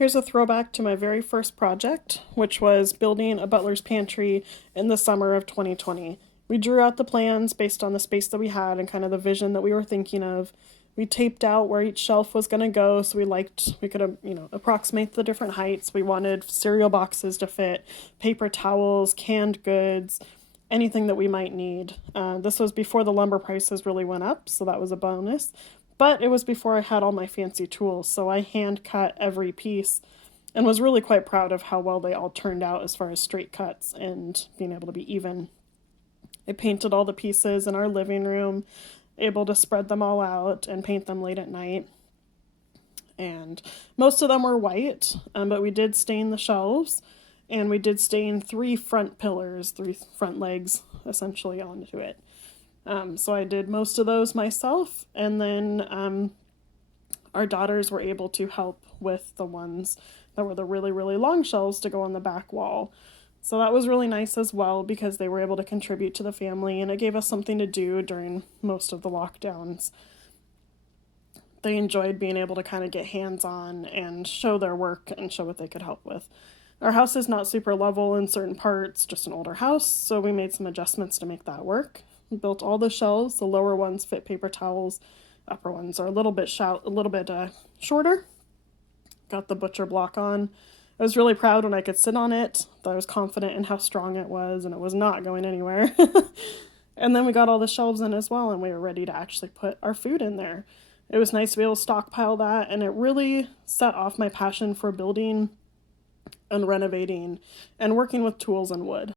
Here's a throwback to my very first project, which was building a butler's pantry in the summer of 2020. We drew out the plans based on the space that we had and kind of the vision that we were thinking of. We taped out where each shelf was going to go, so we could approximate the different heights. We wanted cereal boxes to fit, paper towels, canned goods, anything that we might need. This was before the lumber prices really went up, so that was a bonus. But it was before I had all my fancy tools, so I hand cut every piece and was really quite proud of how well they all turned out as far as straight cuts and being able to be even. I painted all the pieces in our living room, able to spread them all out and paint them late at night. And most of them were white, but we did stain the shelves, and we did stain three front pillars, three front legs essentially onto it. So I did most of those myself, and then our daughters were able to help with the ones that were the really, really long shelves to go on the back wall. So that was really nice as well because they were able to contribute to the family, and it gave us something to do during most of the lockdowns. They enjoyed being able to kind of get hands-on and show their work and show what they could help with. Our house is not super level in certain parts, just an older house, so we made some adjustments to make that work. We built all the shelves. The lower ones fit paper towels. Upper ones are a little bit shorter. Got the butcher block on. I was really proud when I could sit on it. I was confident in how strong it was, and it was not going anywhere. And then we got all the shelves in as well, and we were ready to actually put our food in there. It was nice to be able to stockpile that, and it really set off my passion for building and renovating and working with tools and wood.